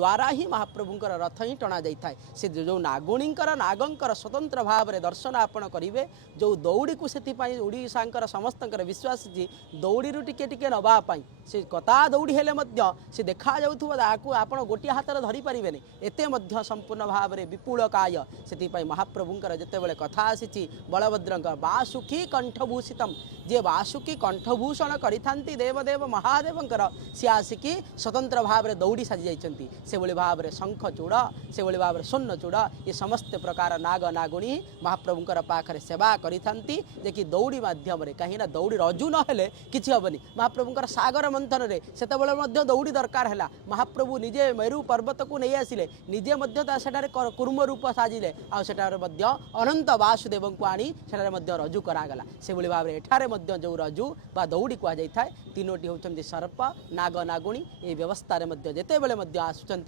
द्वारा ही महाप्रभुंकर रथ ही टणा जाए से जो नागुणींकर नागंकर स्वतंत्र भाव में दर्शन आपण करेंगे जो दौड़ी को से ओडाकर समस्त विश्वास दौड़ी टिके टिके नवापाई से कता दौड़ी हेले से देखा जाऊँ आप गोटे हाथ में धरी पारे एत संपूर्ण भाव में विपुल काय से महाप्रभुंकर जितेबाला कथा आसी बलभद्र बासुकी कंठभूषितम जे बासुकी कंठभूषण करिथांती देवदेव महादेवंकर सी आसिकी स्वतंत्र भाव में दौड़ी साजी जाइछंती से भली भाव में शंख चूड़ से भली भाव में स्वर्ण चूड़ ये समस्त प्रकार नाग नागुणी महाप्रभुंकर पाखरे सेवा करिथांती जे कि दौड़ी माध्यम कहीं दौड़ी रजु न हेले किछि हबनी महाप्रभुंकर सागर मंथन रे सेतेबेले मध्य दौड़ी दरकार हैला महाप्रभु निजे मेरु पर्वत को नहीं आसिले निजे मध्य सेठारे कुर्म रूप साजिले आ सेठारे मध्य अनंत वासुदेव को आनी सेठारे मध्य रजु करागला से भली भाव में एठारे मध्य जो रजु बा दौड़ी कहुए तीनोटी होउछंती सर्प नाग नागुणी ये व्यवस्था रे मध्य जेतेबेले मध्य आसुचंती